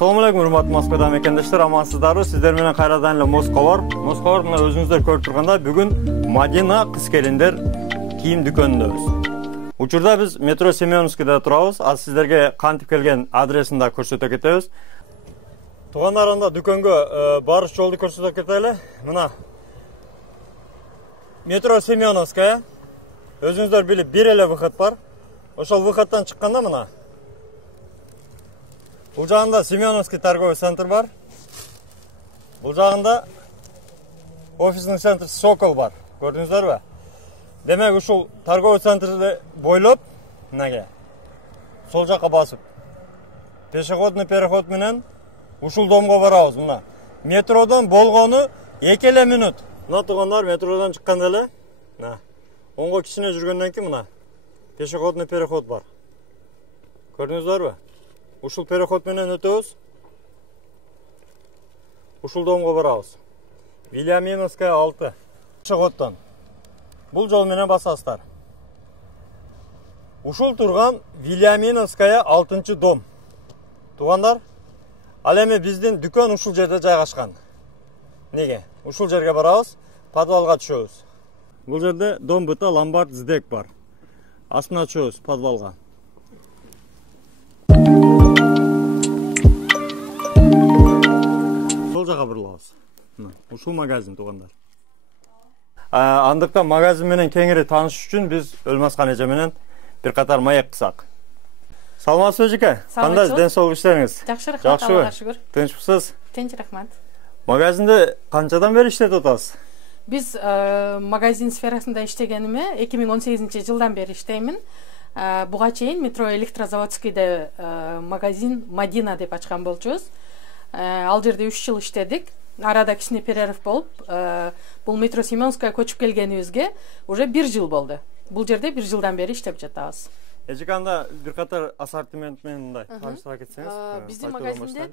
Assalamu alaikum, hurmatly Moskva mekendештер, амансыздарбы? Сиздер менен кайрадан эле Москва бар. Мына өзүңүздөр көрүп тургандай, бүгүн Мадина кыз келиндер кийим дүкөнүндөбүз. Учурда биз метро Семеновскийде турабыз. Аз сиздерге кантип келген адресин да көрсөтө кетебиз. Туугандарында дүкөнгө барыш жолду көрсөтө кетели. Мына метро Семеновская. Өзүңүздөр билип, бир эле выход бар. Ошол выходтон чыкканда мына бул жагында Семеновский торговый центр бар. Бул жагында офисный центр Сокол бар. Көрдүңүздөрбү? Демек, ушул торговый центрди бойлоп, мынага сол жакка басып, пешеходный переход менен ушул домго барабыз. Мына метродон болгону 2 минут. Мына туугандар, метродон чыкканда эле, мына оңго кичине жүргөндөн кийин мына пешеходный переход бар. Көрдүңүздөрбү? Ушул переход менен өтөбүз. Ушул домго барабыз. Вильяминовская 6. Пешеходдон. Бул жол менен басасыздар. Ушул турган Вильяминовская 6 дом. Туугандар, ал эми биздин дүкөн ушул жерде жайгашкан. Неге? Ушул жерге барабыз, подвалга түшөбүз. Бул жерде дом быта ломбард здек бар. Астына түшөбүз подвалга. Сол жака бурулабыз. Ушул магазин, туугандар. Андыктан магазин менен кеңири таанышыш үчүн биз Өлмаскан эже менен бир катар маек кысак. Саламатсызбы эжеке? Кандай ден соолук иштериңиз? Жакшы, рахмат, Аллага шүгүр. Тынчпысыз? Тынч, рахмат. Магазинде канчадан бери иштеп атасыз? Биз магазин сферасында иштегениме 2018-жылдан бери иштеймин. Буга чейин метро электрозаводскийде магазин Мадина деп ачкан болчубуз. Ал жерде 3 жыл иштедик. Арада кичине перерыв болуп, бул метро Семеновская көчүп келгенибизге уже 1 жыл болду. Бул жерде 1 жылдан бери иштеп жатабыз. Эжеке, анда бир катар ассортимент менен мындай тааныштыра кетсеңиз. Биздин магазинде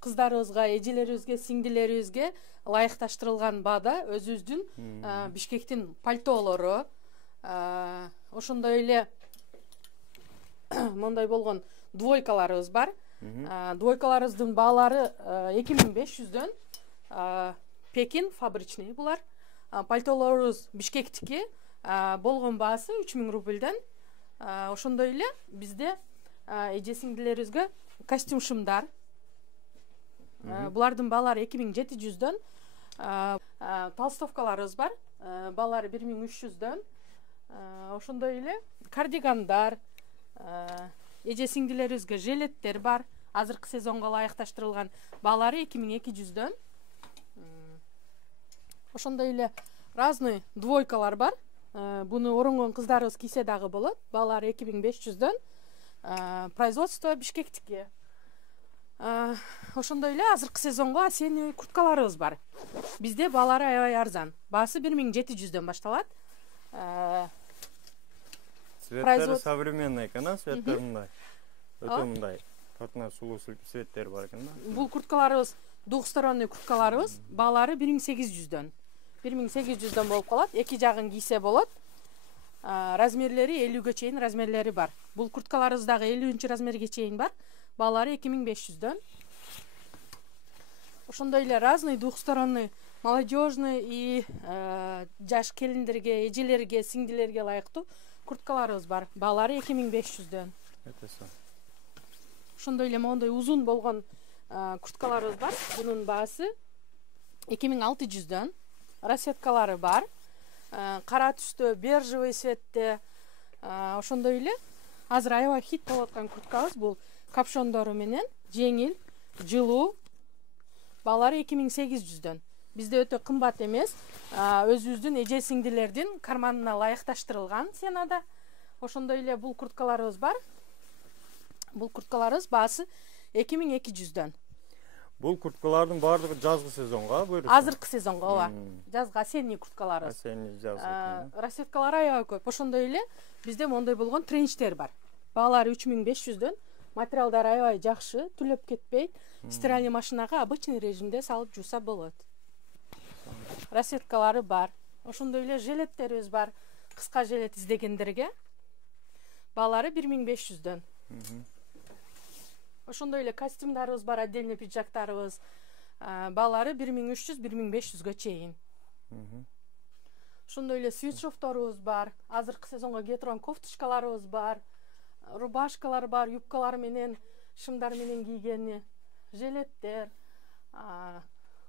кыздарыбызга, эжелерибизге, сиңдилерибизге ылайыкташтырылган баада өзүбүздүн Бишкектин пальтолору, ошондой эле мондай болгон двойкаларыбыз бар. Двойкаларыбыздын баалары 2500дөн, Пекин фабричный булар. Пальтолорубуз Бишкектики, болгон баасы 3000 рубльден. Ошондой эле бизде эже сиңдилерибизге костюм шымдар. Булардын баалары 2700дөн. Толстовкаларыбыз бар. Баалары 1300дөн. Ошондой эле кардигандар, эже сиңдилерибизге жилеттер бар. Азыркы сезонго ылайыкташтырылган, баалары 2200дөн. Ошондой эле разный двойкалар бар. Буну оронгон кыздарыбыз кийсе дагы болот. Баалары 2500дөн. Производство Бишкектики. Ошондой эле азыркы сезонго осенний курткаларыбыз бар. Бизде баалары аябай арзан. Баасы 1700дөн башталат. Цветтери современный экен, цветтер мындай. Өтө мындай. Татына сулуу цветтер бар экен да. Бул курткаларыбыз двухсторонний курткаларыбыз, баалары 1800дөн. 1800дөн болуп калат. Эки жагын кийсе болот. Размерлери 50ге чейин размерлери бар. Бул курткаларыбыз дагы 50-размерге чейин бар. Баалары 2500дөн. Ошондой эле разный двухсторонний, молодежный и жаш келиндерге, эжелерге, сиңдилерге ылайыктуу курткаларыбыз бар. Баалары 2500дөн. Ошондой эле мондой узун болгон курткаларыбыз бар. Бунун баасы 2600дөн. Расеткалары бар. Кара түстө, бежевый цветте. Ошондой эле азыр аябай хит болуп аткан курткабыз бул капшондору менен, жеңил, жылуу. Баалары 2800дөн. Бизде өтө кымбат эмес. Өзүбүздүн эже сиңдилердин карманына ылайыкташтырылган сенада. Ошондой эле бул курткаларыбыз бар. Бул курткаларыбыз баасы 2200дөн. Бул курткалардын баардыгы жазгы сезонго буйруса? Азыркы сезонго, ооба. Жазгы осенний курткаларыбыз. Осенний, жазгы. Расеткалары аябай көп. Ошондой эле бизде мондой болгон тренчтер бар. Баалары 3500дөн. Материалдары аябай жакшы, түлөп кетпейт. Стиральный машинага обычный режимде салып жууса болот. Расеткалары бар. Ошондой эле жилеттерибиз бар. Кыска жилет издегендерге. Баалары 1500дөн. Ошондой эле костюмдарыбыз бар, отдельный пиджактарыбыз. Баалары 1300-1500гө чейин. Ошондой эле свитшофторубуз бар. Азыркы сезонго кие турган кофточкаларыбыз бар. Рубашкалар бар, юбкалар менен, шымдар менен кийгени, жилеттер,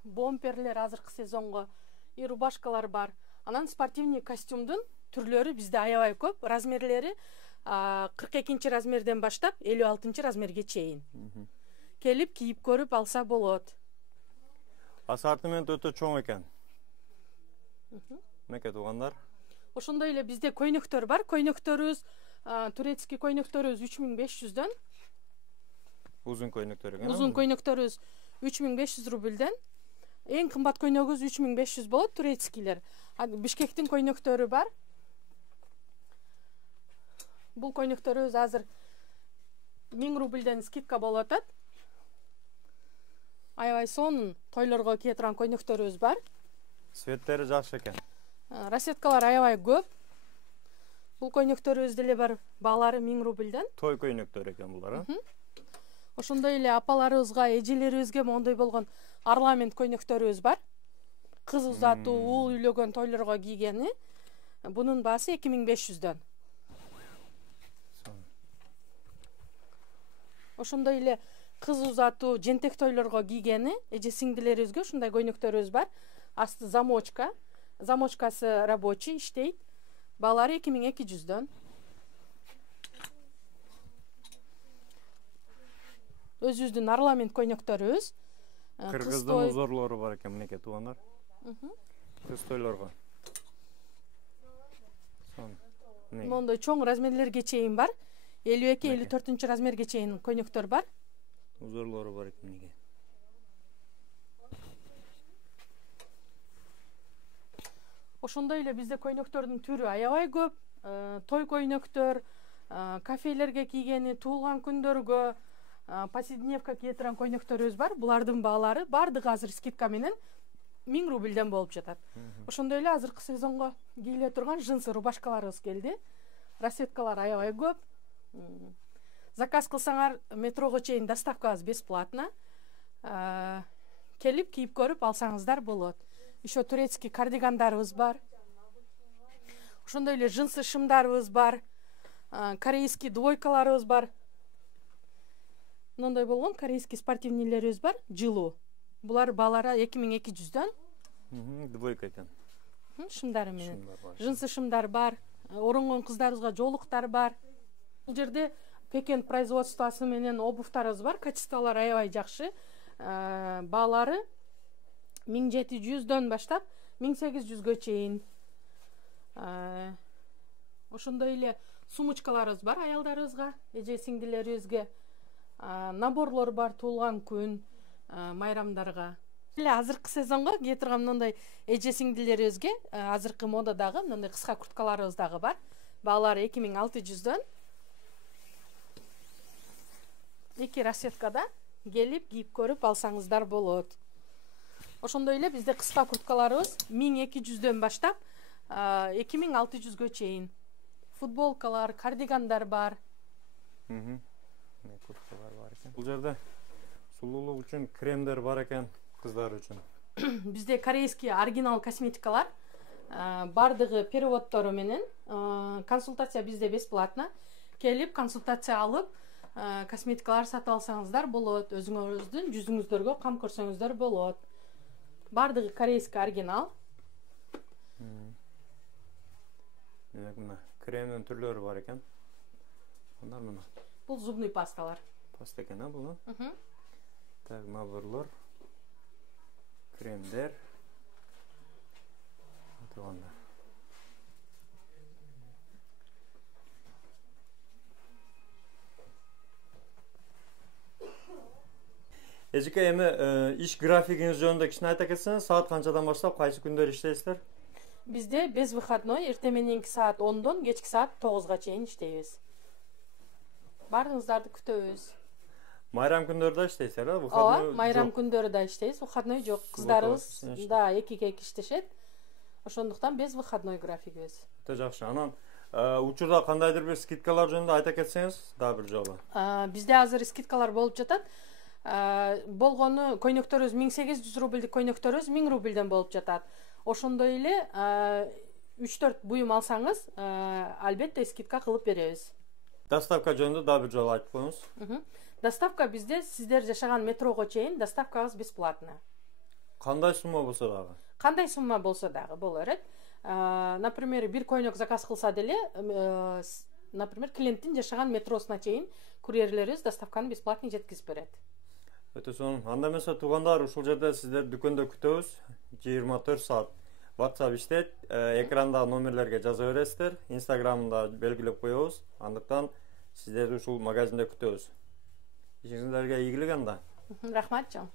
бомперлер азыркы сезонго, и рубашкалар бар. Анан спортивный костюмдун түрлөрү бизде аябай көп. Размерлери 42 размерден баштап 56 размерге чейин. Келип кийип көрүп алса болот. Ассортимент өтө чоң экен. Меке туугандар. Ошондой эле бизде көйнөктөр бар. Көйнөктөрүбүз турецкий көйнөктөрүбүз 3500дөн. Узун көйнөктөр экен. Узун көйнөктөрүбүз 3500 рубльден. Эң кымбат көйнөгүбүз 3500 болот, турецкийлер. Бишкектин көйнөктөрү бар. Бул көйнөктөрүбүз азыр 1000 рубльден скидка болуп атат. Аябай сонун тойлорго кие турган көйнөктөрүбүз бар. Светтери жакшы экен. Расеткалар аябай көп. Бул көйнөктөрүбүз деле бар, баалары 1000 рубльден. Той көйнөктөр экен булар, Ошондой эле апаларыбызга, эжелерибизге мондой болгон орнамент көйнөктөрүбүз бар. Кыз узатуу, уул үйлөгөн тойлорго кийгени. Бунун баасы 2500дөн. Ошондой эле кыз узатуу, жентек тойлорго кийгени, эже сиңдилерибизге ушундай көйнөктөрүбүз бар. Асты замочка. Замочкасы рабочий, иштейт. Баалары 2200дөн. Өзүбүздүн орнамент көйнөктөрүбүз. Кыргыздын узорлору бар экен, мынеке туугандар. Кыз тойлорго. Мондой чоң размерлерге чейин бар. 52-54 размерге чейин көйнөктөр бар. Узорлору бар экен мынеке. Ошондой эле бизде көйнөктөрдүн түрү аябай көп. Той көйнөктөр, кафелерге кийгени, туулган күндөргө, повседневка кие турган көйнөктөрүбүз бар. Булардын баалары бардыгы азыр скидка менен 1000 рубльден болуп жатат. Ошондой эле азыркы сезонго кийиле турган джинсы рубашкаларыбыз келди. Расеткалар аябай көп. Заказ кылсаңар метрого чейин доставкабыз бесплатно. Келип кийип көрүп алсаңыздар болот. Еще турецкий кардигандарыбыз бар. Ошондой эле джинсы шымдарыбыз бар. Корейский двойкаларыбыз бар. Мындай болгон корейский спортивныйлерибиз бар, жилу. Булар баалары 2200дөн. Двойка экен. Шымдары менен. Джинсы шымдар бар. Оронгон кыздарыбызга жолуктар бар. Бул жерде Пекин производствосы менен обувтарыбыз бар. Качестволор аябай жакшы. Баалары 1700дөн баштап 1800гө чейин. Ошондой эле сумочкаларыбыз бар аялдарыбызга, эже сиңдилерибизге. Наборлор бар, туулган күн, майрамдарга. Эле азыркы сезонго кие турган мындай эже сиңдилерибизге азыркы модадагы мындай кыска курткаларыбыз дагы бар. Баалары 2600дөн. 2 расеткада келип кийип көрүп алсаңыздар болот. Ошондой эле бизде кыска курткаларыбыз 1200дөн баштап 2600гө чейин. Футболкалар, кардигандар бар. Курткалар бар экен. Бул жерде сулуулук үчүн кремдер бар экен кыздар үчүн. Бизде корейский оригинал косметикалар бардыгы переводтору менен. Консультация бизде бесплатно. Келип консультация алып, косметикалар сатып алсаңыздар болот. Өзүңүздүн жүзүңүздөргө кам көрсөңүздөр болот. Бардыгы корейский оригинал. Мына кремдин түрлөрү бар экен. Андан мына. Бул зубный пасталар. Паста экен, бул? Так, наборлор. Кремдер. Туугандар. Эжеке, эми иш графигиңиз жөнүндө кичине айта кетсеңиз, саат канчадан баштап кайсы күндөр иштейсиздер? Бизде без выходной, эртең мененки саат 10дон кечки саат 9га чейин иштейбиз. Баарыңыздарды күтөбүз. Майрам күндөрдө иштейсиздер, Ооба, майрам күндөрү да иштейбиз. Выходной жок. Кыздарыбыз да 2-2 иштешет. Ошондуктан без выходной графигибиз. Өтө жакшы. Анан Учурда кандайдыр бир скидкалар жөнүндө айта кетсеңиз дагы бир жолу. Бизде азыр скидкалар болуп жатат. Болгону көйнөктөрүбүз 1800 рубльдик көйнөктөрүбүз 1000 рубльден болуп жатат. Ошондой эле 3-4 буюм алсаңыз, албетте скидка кылып беребиз. Доставка жөнүндө дагы бир жолу айтып коюңуз. Доставка бизде сиздер жашаган метрого чейин доставкабыз бесплатно. Кандай сумма болсо дагы? Кандай сумма болсо дагы боло берет. Например, бир көйнөк заказ кылса деле, например, клиенттин жашаган метросуна чейин курьерлерибиз доставканы бесплатно жеткизип берет. Өтө сонун. Анда эмесе туугандар, ушул жерде сиздер дүкөндө күтөбүз. 24 саат WhatsApp иштейт. Экранда номерлерге жаза бересиздер. Инстаграмда белгилеп коебуз. Андыктан сиздерди ушул магазинде күтөбүз. Ишиңиздерге ийгилик анда. Рахмат жан.